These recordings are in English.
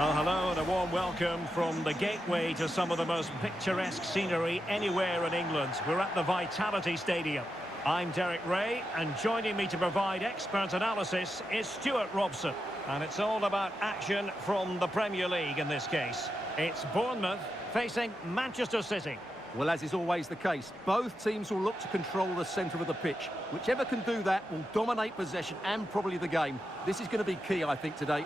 Well, hello and a warm welcome from the gateway to some of the most picturesque scenery anywhere in England. We're at the Vitality Stadium. I'm Derek Ray, and joining me to provide expert analysis is Stuart Robson. And it's all about action from the Premier League in this case. It's Bournemouth facing Manchester City. Well, as is always the case, both teams will look to control the centre of the pitch. Whichever can do that will dominate possession and probably the game. This is going to be key, I think, today.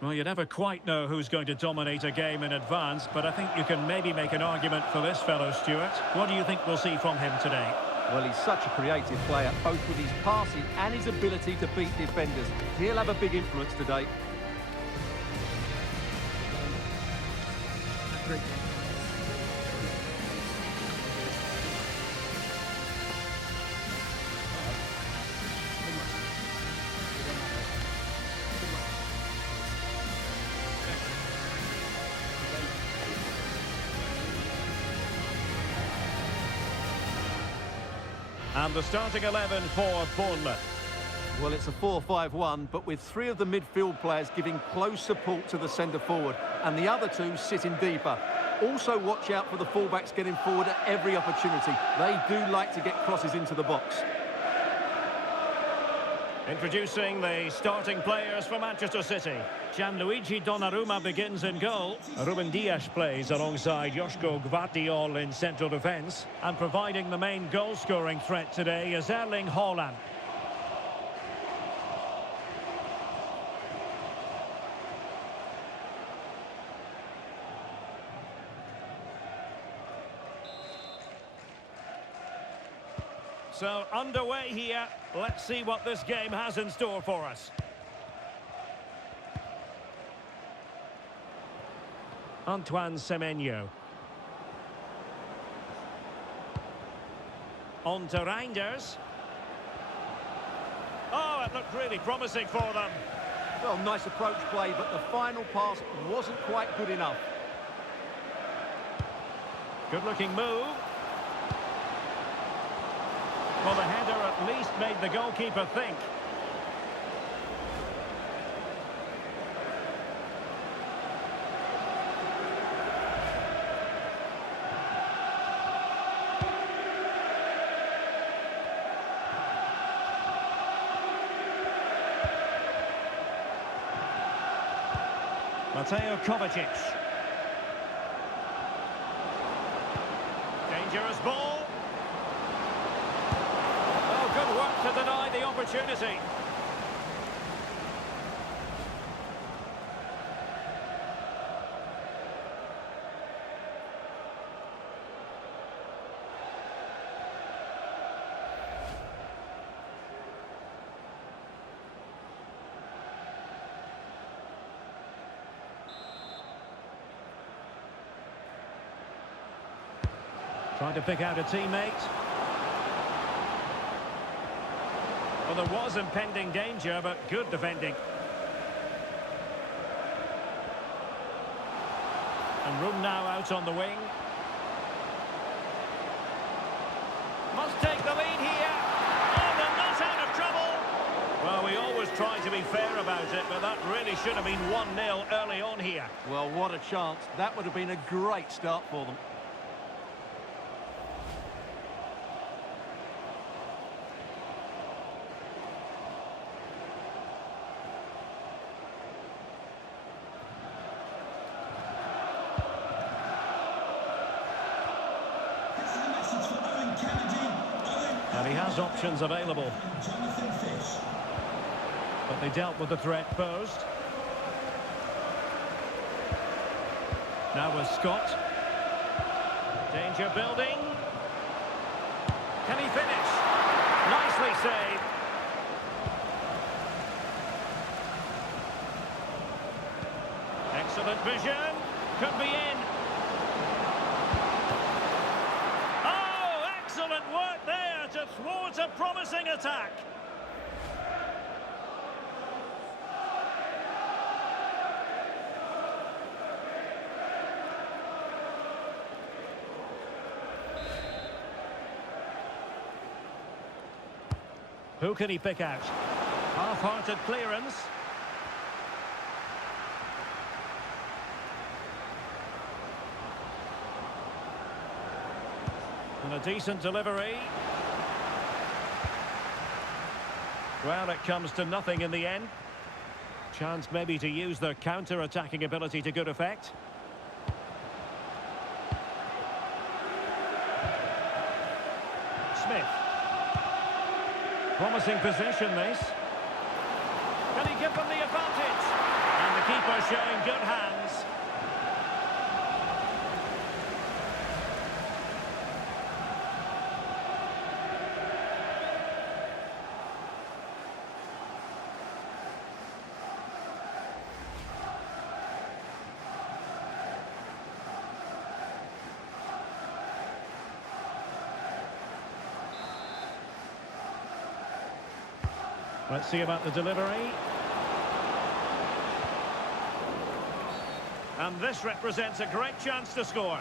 Well, you never quite know who's going to dominate a game in advance, but I think you can maybe make an argument for this fellow, Stuart. What do you think we'll see from him today? Well, he's such a creative player, both with his passing and his ability to beat defenders. He'll have a big influence today. And the starting 11 for Bournemouth. Well, it's a 4-5-1, but with three of the midfield players giving close support to the centre forward, and the other two sitting deeper. Also watch out for the fullbacks getting forward at every opportunity. They do like to get crosses into the box. Introducing the starting players for Manchester City. Gianluigi Donnarumma begins in goal. Ruben Dias plays alongside Joško Gvardiol in central defence. And providing the main goal-scoring threat today is Erling Haaland. So, underway here. Let's see what this game has in store for us. Antoine Semenyo. On to Reinders. Oh, it looked really promising for them. Well, nice approach play, but the final pass wasn't quite good enough. Good-looking move. Well, the header at least made the goalkeeper think. Mateo Kovacic. Dangerous ball. Good work to deny the opportunity. Trying to pick out a teammate. Well, there was impending danger, but good defending. And room now out on the wing. Must take the lead here. Oh, they're not out of trouble. Well, we always try to be fair about it, but that really should have been 1-0 early on here. Well, what a chance. That would have been a great start for them. And he has options available. But they dealt with the threat posed. Now with Scott. Danger building. Can he finish? Nicely saved. Excellent vision. Could be in. Excellent work there to thwart a promising attack. Who can he pick out? Half-hearted clearance. And a decent delivery. Well, it comes to nothing in the end. Chance maybe to use their counter-attacking ability to good effect. Smith. Promising possession, this. Can he give them the advantage? And the keeper showing good hands. Let's see about the delivery. And this represents a great chance to score.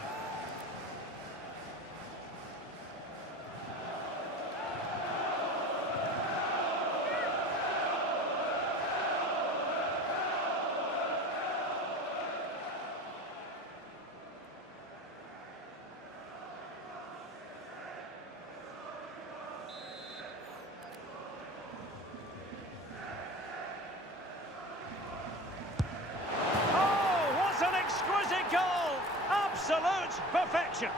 Absolute perfection.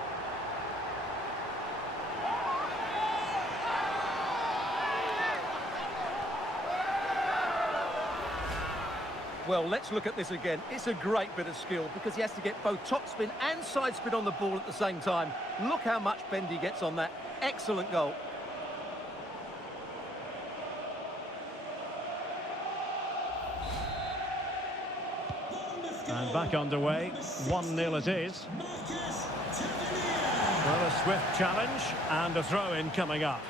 Well, let's look at this again. It's a great bit of skill because he has to get both topspin and side spin on the ball at the same time. Look how much bend he gets on that. Excellent goal. And back underway, 1-0 it is. Well, a swift challenge and a throw-in coming up.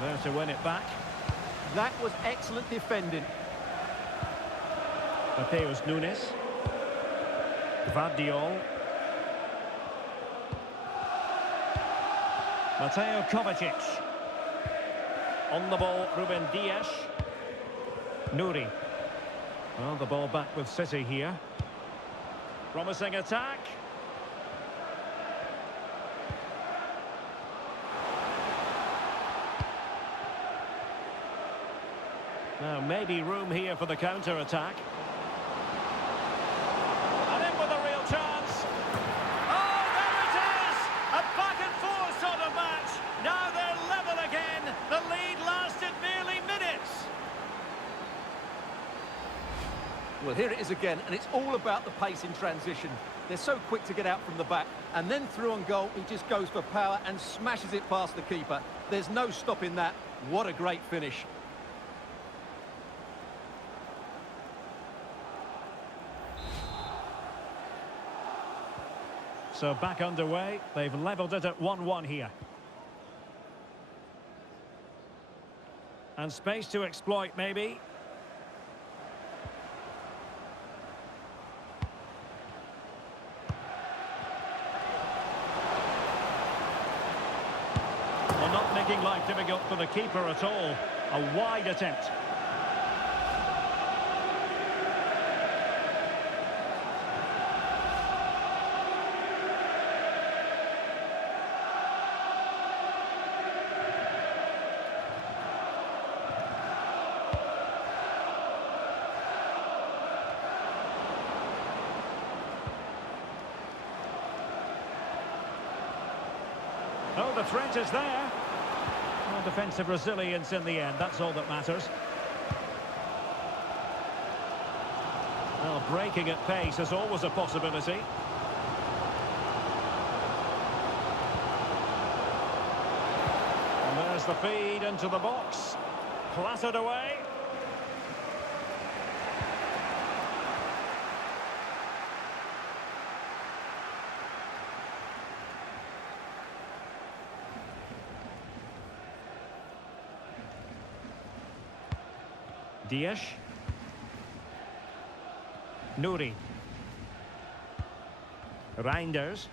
There to win it back. That was excellent defending. Mateus Nunes. Vardiol. Mateo Kovacic. On the ball, Ruben Dias. Nouri. Well, the ball back with City here. Promising attack. Now, maybe room here for the counter-attack. And in with a real chance. Oh, there it is! A back-and-forth sort of match. Now they're level again. The lead lasted merely minutes. Well, here it is again, and it's all about the pace in transition. They're so quick to get out from the back, and then through on goal, he just goes for power and smashes it past the keeper. There's no stopping that. What a great finish. So back underway. They've levelled it at 1-1 here. And space to exploit, maybe. Well, not making life difficult for the keeper at all. A wide attempt. Oh, the threat is there. Well, defensive resilience in the end, that's all that matters. Well, breaking at pace is always a possibility. And there's the feed into the box. Clattered away. Dias. Nouri. Reinders.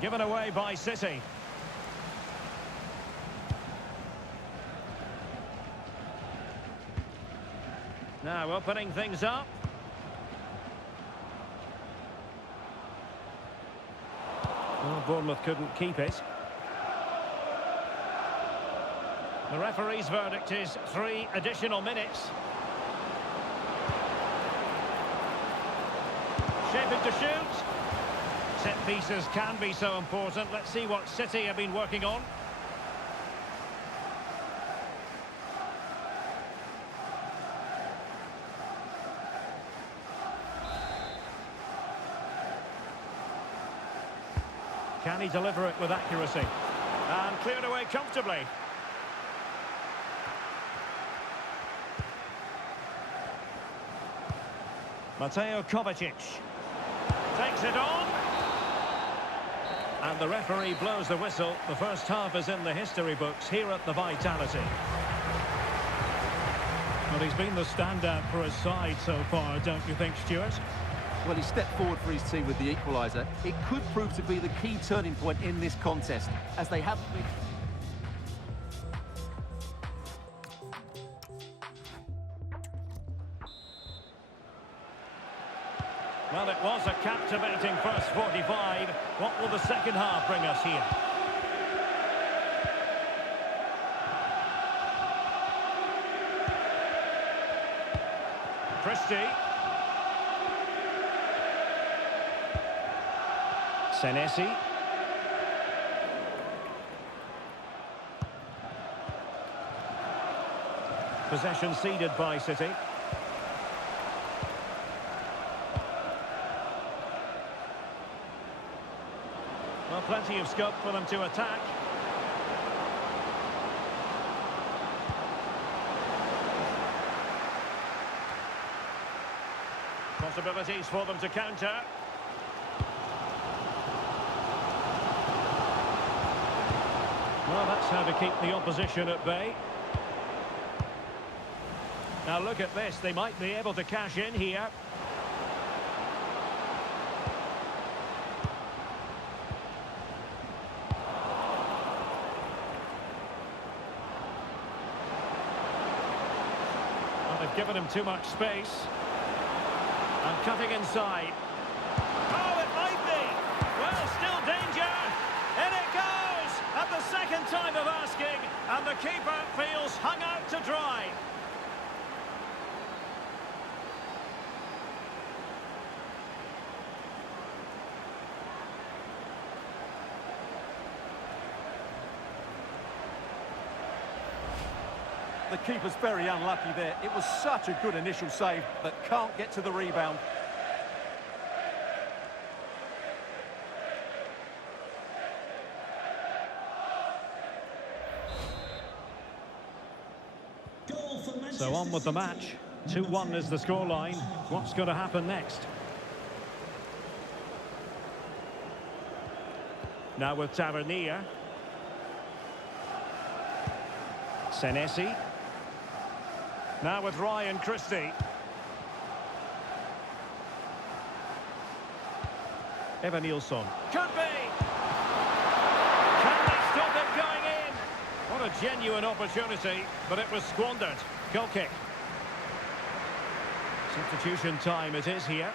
Given away by City. Now opening things up. Well, Bournemouth couldn't keep it. The referee's verdict is 3 additional minutes. Shaping to shoot. Set pieces can be so important. Let's see what City have been working on. Can he deliver it with accuracy? And cleared away comfortably. Mateo Kovacic takes it on. And the referee blows the whistle. The first half is in the history books here at the Vitality. Well, he's been the standout for his side so far, don't you think, Stuart? Well, he stepped forward for his team with the equaliser. It could prove to be the key turning point in this contest, as they have been... Well, it was a captivating first 45. What will the second half bring us here? Christie. Senesi. Possession ceded by City. Well, plenty of scope for them to attack. Possibilities for them to counter. Well, that's how to keep the opposition at bay. Now look at this, they might be able to cash in here. Well, they've given him too much space. And cutting inside. Oh, it might be! Well, still danger! In it goes! At the second time of asking, and the keeper feels hung out to dry. The keeper's very unlucky there. It was such a good initial save, but can't get to the rebound. So on with the match. 2-1 is the scoreline. What's going to happen next? Now with Tavernier. Senesi. Now with Ryan Christie. Evan Nilsson. Could be! Can they stop it going in? What a genuine opportunity, but it was squandered. Goal kick. Substitution time it is here.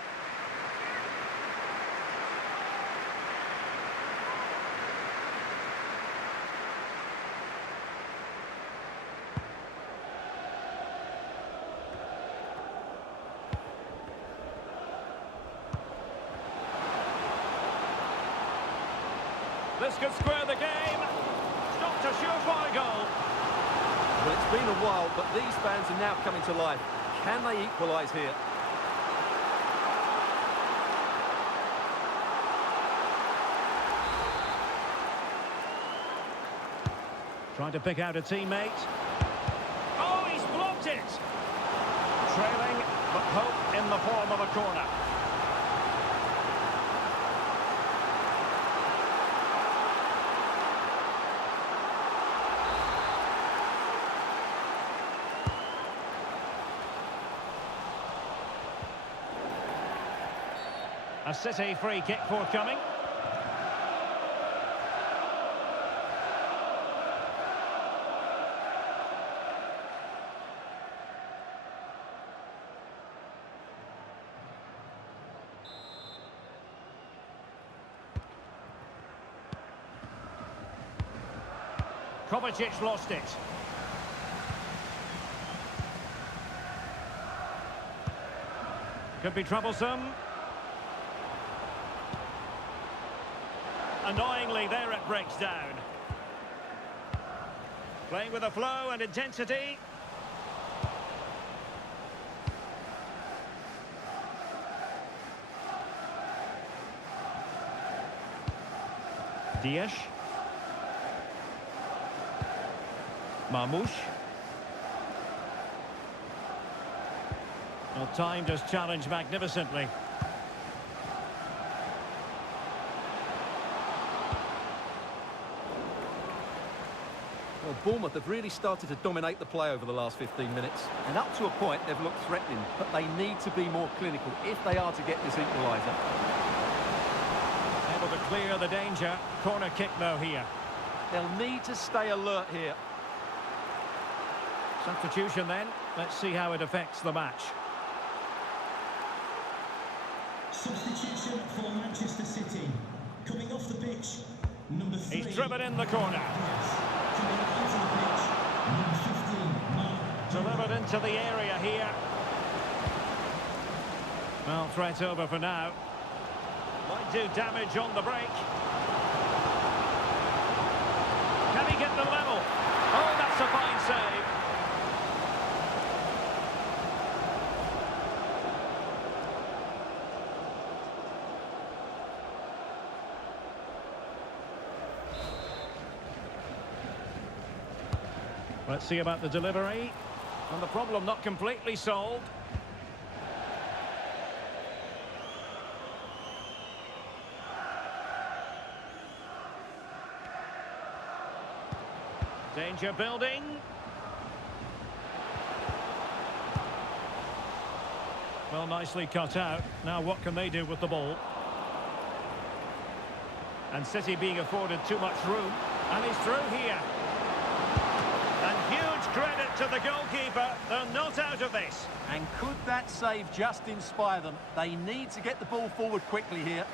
This could square the game. Stopped a surefire goal. Well, it's been a while, but these fans are now coming to life. Can they equalise here? Trying to pick out a teammate. Oh, he's blocked it! Trailing, but hope in the form of a corner. A City free kick forthcoming. Kovacic lost it. Could be troublesome. Annoyingly, there it breaks down. Playing with a flow and intensity. Dias. Marmoush. Well, timed his challenge magnificently. Well, Bournemouth have really started to dominate the play over the last 15 minutes. And up to a point, they've looked threatening. But they need to be more clinical if they are to get this equaliser. Able to clear the danger. Corner kick, though, here. They'll need to stay alert here. Substitution, then. Let's see how it affects the match. Substitution for Manchester City. Coming off the pitch, number 3. He's driven in the corner. Coming onto the pitch, number 15, Mark. Delivered into the area here. Well, threat over for now. Might do damage on the break. Can he get the level? Oh, that's a fine save. Let's see about the delivery. And the problem not completely solved. Danger building. Well, nicely cut out. Now what can they do with the ball? And City being afforded too much room. And he's through here. And huge credit to the goalkeeper. They're not out of this. And could that save just inspire them? They need to get the ball forward quickly here.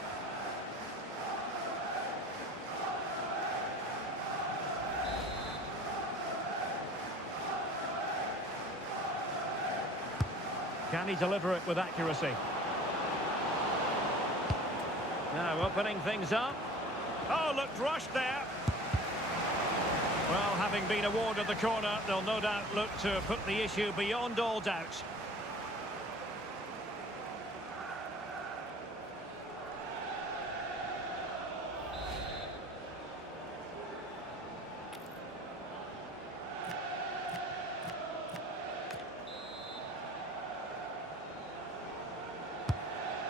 Can he deliver it with accuracy? Now opening things up. Oh, looked rushed there. Well, having been awarded the corner, they'll no doubt look to put the issue beyond all doubt.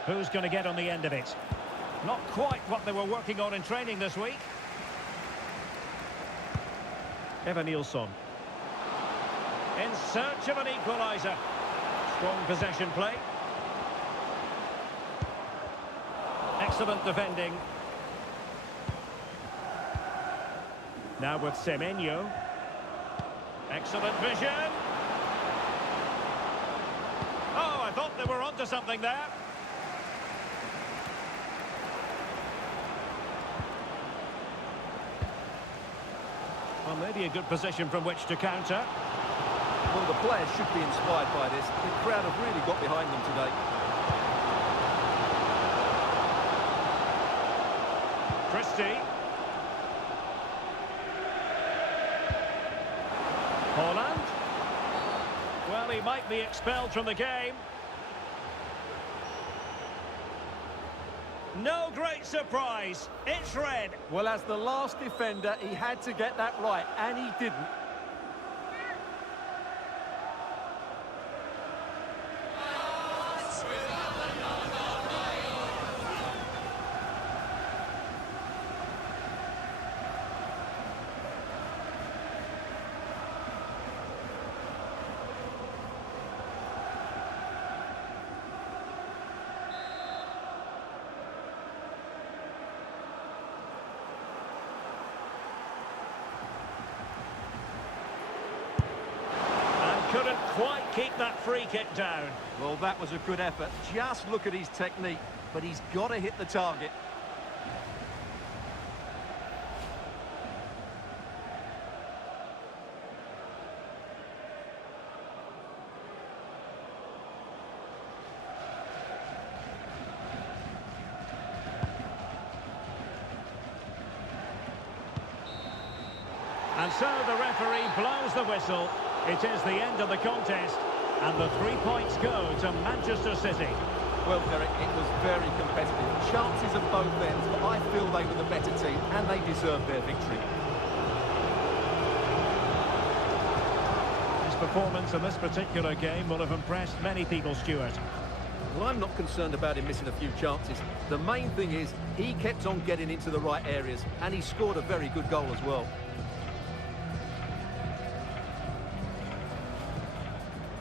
Who's going to get on the end of it? Not quite what they were working on in training this week. Evan Nilsson. In search of an equaliser. Strong possession play. Excellent defending. Now with Semenyo. Excellent vision. Oh, I thought they were onto something there. Well, maybe a good position from which to counter. Well, the players should be inspired by this. The crowd have really got behind them today. Christie. Holland. Well, he might be expelled from the game. No great surprise. It's red. Well, as the last defender, he had to get that right, and he didn't. couldn't quite keep that free kick down. Well, that was a good effort. Just look at his technique, but he's got to hit the target. And so the referee blows the whistle. It is the end of the contest, and the 3 points go to Manchester City. Well, Derek, it was very competitive. Chances of both ends, but I feel they were the better team, and they deserved their victory. His performance in this particular game will have impressed many people, Stuart. Well, I'm not concerned about him missing a few chances. The main thing is he kept on getting into the right areas, and he scored a very good goal as well.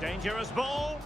Dangerous ball.